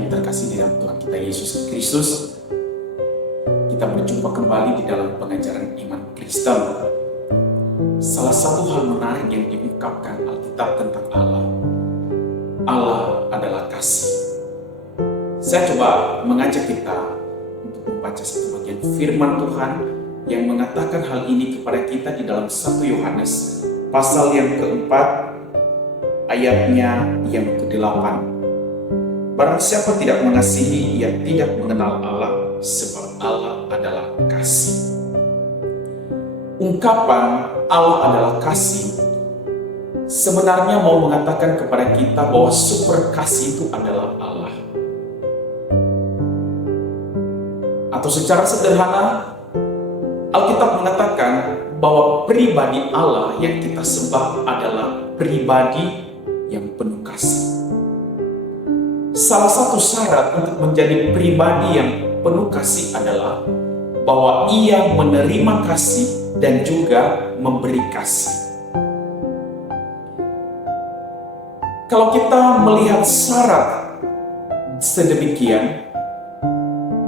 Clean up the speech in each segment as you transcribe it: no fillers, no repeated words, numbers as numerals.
yang terkasih di dalam Tuhan kita Yesus Kristus, kita berjumpa kembali di dalam pengajaran iman Kristen. Salah satu hal menarik yang diungkapkan Alkitab tentang Allah, Allah adalah kasih. Saya coba mengajak kita untuk membaca satu bagian firman Tuhan yang mengatakan hal ini kepada kita di dalam 1 Yohanes pasal yang keempat, ayatnya yang ke-8. Barang siapa tidak mengasihi, ia tidak mengenal Allah, sebab Allah adalah kasih. Ungkapan Allah adalah kasih sebenarnya mau mengatakan kepada kita bahwa super kasih itu adalah Allah. Atau secara sederhana, Alkitab mengatakan bahwa pribadi Allah yang kita sembah adalah pribadi yang penuh kasih. Salah satu syarat untuk menjadi pribadi yang penuh kasih adalah bahwa ia menerima kasih dan juga memberi kasih. Kalau kita melihat syarat sedemikian,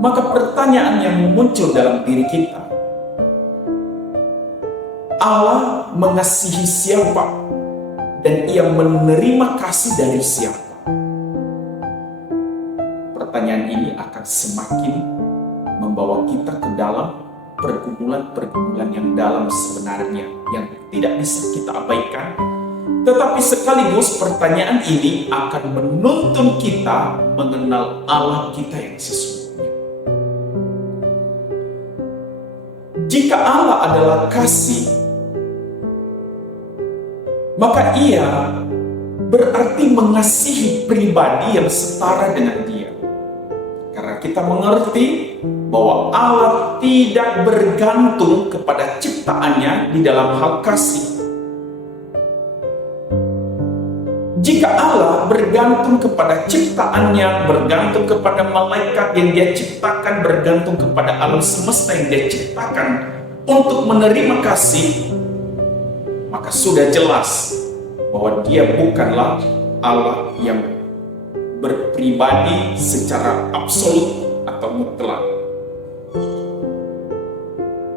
maka pertanyaan yang muncul dalam diri kita, Allah mengasihi siapa dan ia menerima kasih dari siapa? Pertanyaan ini akan semakin membawa kita ke dalam pergumulan-pergumulan yang dalam sebenarnya, yang tidak bisa kita abaikan. Tetapi sekaligus pertanyaan ini akan menuntun kita mengenal Allah kita yang sesungguhnya. Jika Allah adalah kasih, maka ia berarti mengasihi pribadi yang setara dengan dia. Karena kita mengerti bahwa Allah tidak bergantung kepada ciptaannya di dalam hal kasih. Jika Allah bergantung kepada ciptaannya, bergantung kepada malaikat yang dia ciptakan, bergantung kepada alam semesta yang dia ciptakan untuk menerima kasih, maka sudah jelas bahwa dia bukanlah Allah yang berpribadi secara absolut atau mutlak.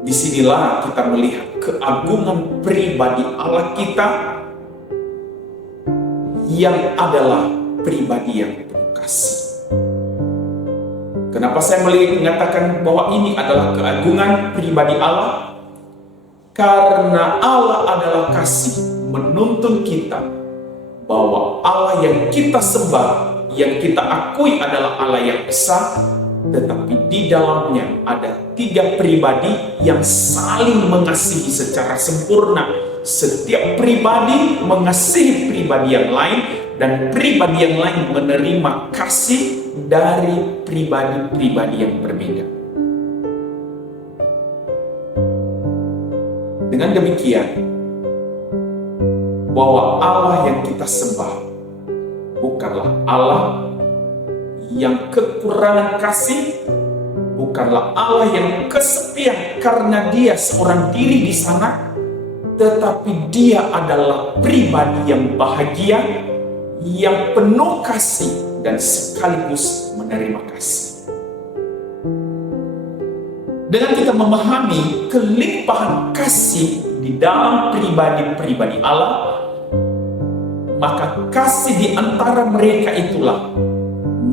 Disinilah kita melihat keagungan pribadi Allah kita yang adalah pribadi yang penuh kasih. Kenapa saya mengatakan bahwa ini adalah keagungan pribadi Allah? Karena Allah adalah kasih, menuntun kita bahwa Allah yang kita sembah, yang kita akui adalah Allah yang esa, tetapi di dalamnya ada 3 pribadi yang saling mengasihi secara sempurna. Setiap pribadi mengasihi pribadi yang lain, dan pribadi yang lain menerima kasih dari pribadi-pribadi yang berbeda. Dengan demikian, bahwa Allah yang kita sembah bukanlah Allah yang kekurangan kasih, bukanlah Allah yang kesepian karena dia seorang diri di sana, tetapi dia adalah pribadi yang bahagia, yang penuh kasih dan sekaligus menerima kasih. Dengan kita memahami kelimpahan kasih di dalam pribadi-pribadi Allah, maka kasih di antara mereka itulah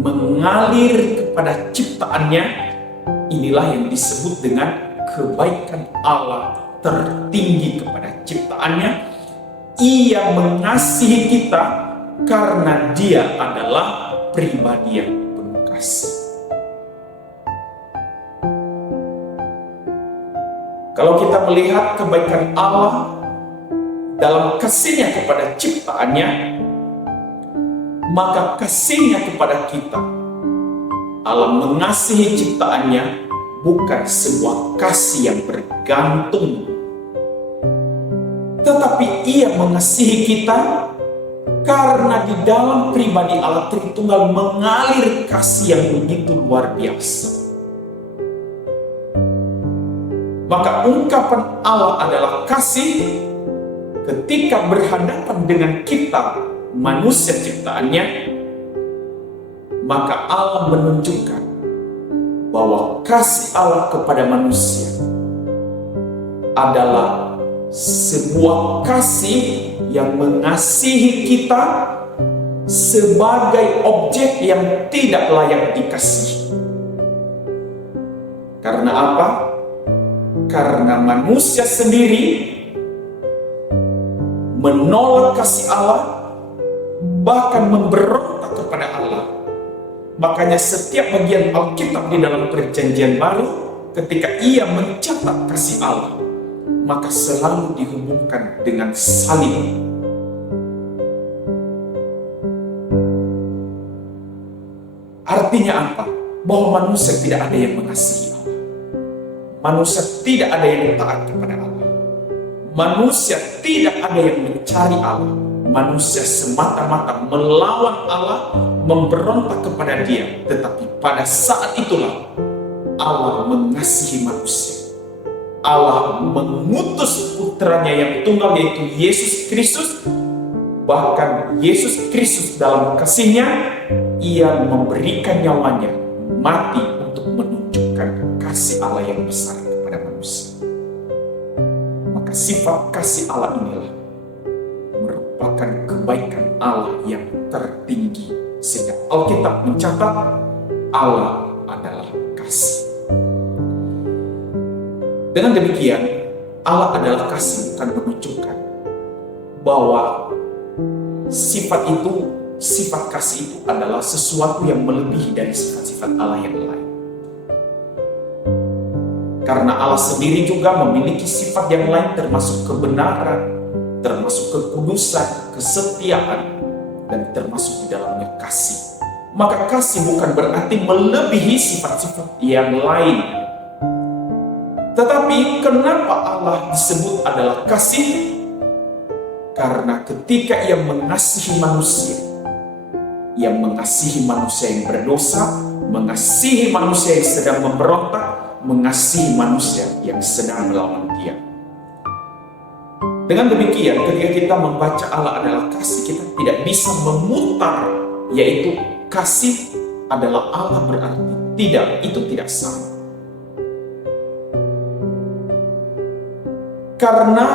mengalir kepada ciptaannya. Inilah yang disebut dengan kebaikan Allah tertinggi kepada ciptaannya. Ia mengasihi kita karena dia adalah pribadi yang penuh kasih. Kalau kita melihat kebaikan Allah dalam kasihnya kepada ciptaannya, maka kasihnya kepada kita, Allah mengasihi ciptaannya, bukan sebuah kasih yang bergantung, tetapi ia mengasihi kita karena di dalam pribadi Allah Tritunggal mengalir kasih yang begitu luar biasa. Maka ungkapan Allah adalah kasih ketika berhadapan dengan kita, manusia ciptaannya, maka Allah menunjukkan bahwa kasih Allah kepada manusia adalah sebuah kasih yang mengasihi kita sebagai objek yang tidak layak dikasihi. Karena apa? Karena manusia sendiri menolak kasih Allah, bahkan memberontak kepada Allah. Makanya setiap bagian Alkitab di dalam Perjanjian Baru, ketika ia mencatat kasih Allah, maka selalu dihubungkan dengan salib. Artinya apa? Bahwa manusia tidak ada yang mengasihi Allah. Manusia tidak ada yang taat kepada Allah. Manusia tidak ada yang mencari Allah. Manusia semata-mata melawan Allah, memberontak kepada Dia. Tetapi pada saat itulah Allah mengasihi manusia. Allah mengutus putranya yang tunggal, yaitu Yesus Kristus. Bahkan Yesus Kristus dalam kasihnya, ia memberikan nyawanya, mati untuk menunjukkan kasih Allah yang besar kepada manusia. Maka sifat kasih Allah inilah merupakan kebaikan Allah yang tertinggi, sehingga Alkitab mencatat Allah adalah kasih. Dengan demikian, Allah adalah kasih bukan menunjukkan bahwa sifat kasih itu adalah sesuatu yang melebihi dari sifat-sifat Allah yang lain. Karena Allah sendiri juga memiliki sifat yang lain, termasuk kebenaran, termasuk kekudusan, kesetiaan, dan termasuk di dalamnya kasih. Maka kasih bukan berarti melebihi sifat-sifat yang lain. Tetapi kenapa Allah disebut adalah kasih? Karena ketika ia mengasihi manusia, ia mengasihi manusia yang berdosa, mengasihi manusia yang sedang memberontak, mengasihi manusia yang sedang melawan Dia. Dengan demikian, ketika kita membaca Allah adalah kasih, kita tidak bisa memutar, yaitu kasih adalah Allah berarti. Tidak, itu tidak sama. Karena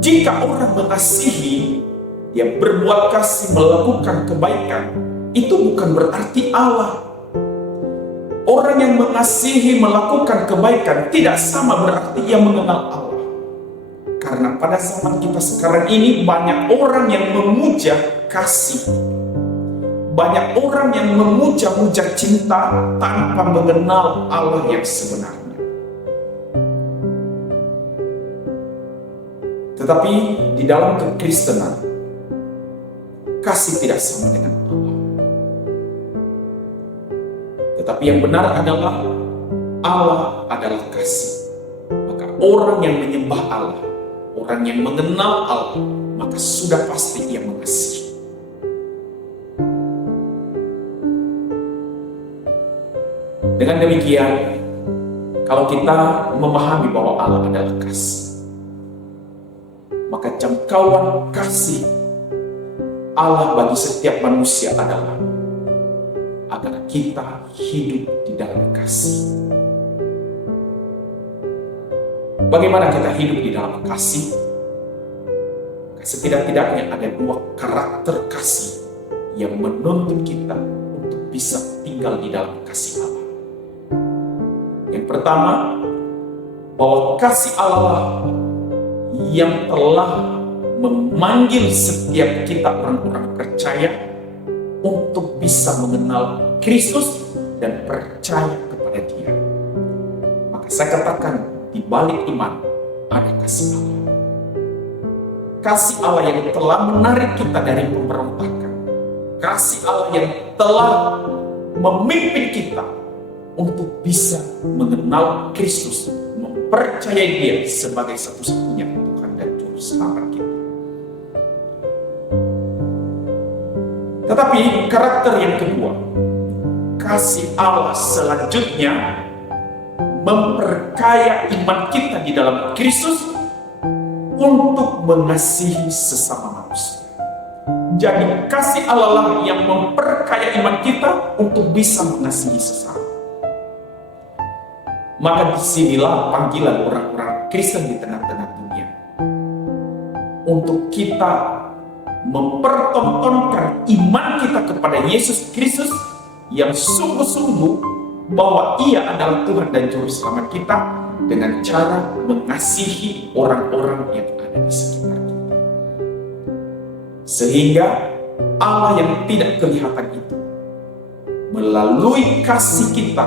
jika orang mengasihi, dia berbuat kasih, melakukan kebaikan, itu bukan berarti Allah. Orang yang mengasihi, melakukan kebaikan tidak sama berarti ia mengenal Allah. Karena pada zaman kita sekarang ini banyak orang yang memuja kasih. Banyak orang yang memuja-muja cinta tanpa mengenal Allah yang sebenarnya. Tetapi di dalam kekristenan, kasih tidak sama dengan Allah. Tetapi yang benar adalah Allah adalah kasih. Maka orang yang menyembah Allah, orang yang mengenal Allah, maka sudah pasti ia mengasihi. Dengan demikian, kalau kita memahami bahwa Allah adalah kasih, maka jangkauan kasih Allah bagi setiap manusia adalah agar kita hidup di dalam kasih. Bagaimana kita hidup di dalam kasih? Setidak-tidaknya ada dua karakter kasih yang menuntun kita untuk bisa tinggal di dalam kasih Allah. Yang pertama, bahwa kasih Allah yang telah memanggil setiap kita orang-orang percaya untuk bisa mengenal Kristus dan percaya kepada Dia. Maka saya katakan, di balik iman ada kasih Allah. Kasih Allah yang telah menarik kita dari pemberontakan. Kasih Allah yang telah memimpin kita untuk bisa mengenal Kristus, mempercayai Dia sebagai satu-satunya Tuhan dan Juru Selamat kita. Tetapi karakter yang kedua, kasih Allah selanjutnya memperkaya iman kita di dalam Kristus untuk mengasihi sesama manusia. Jadi kasih Allah lah yang memperkaya iman kita untuk bisa mengasihi sesama. Maka disinilah panggilan orang-orang Kristen di tengah-tengah dunia, untuk kita mempertontonkan iman kita kepada Yesus Kristus yang sungguh-sungguh bahwa Ia adalah Tuhan dan Juru Selamat kita, dengan cara mengasihi orang-orang yang ada di sekitar kita. Sehingga Allah yang tidak kelihatan itu, melalui kasih kita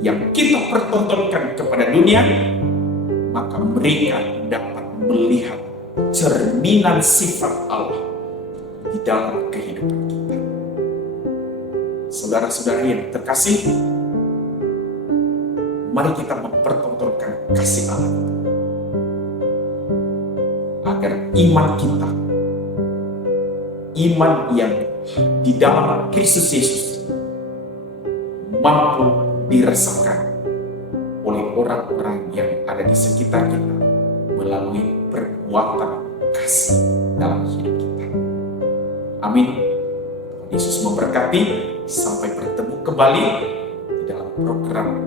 yang kita pertontonkan kepada dunia, maka mereka dapat melihat cerminan sifat Allah di dalam kehidupan kita. Saudara-saudari yang terkasih, mari kita mempertontonkan kasih Allah itu, agar iman kita, iman yang di dalam Kristus Yesus, mampu dirasakan oleh orang-orang yang ada di sekitar kita melalui perbuatan kasih dalam hidup kita. Amin. Yesus memberkati. Sampai bertemu kembali di dalam program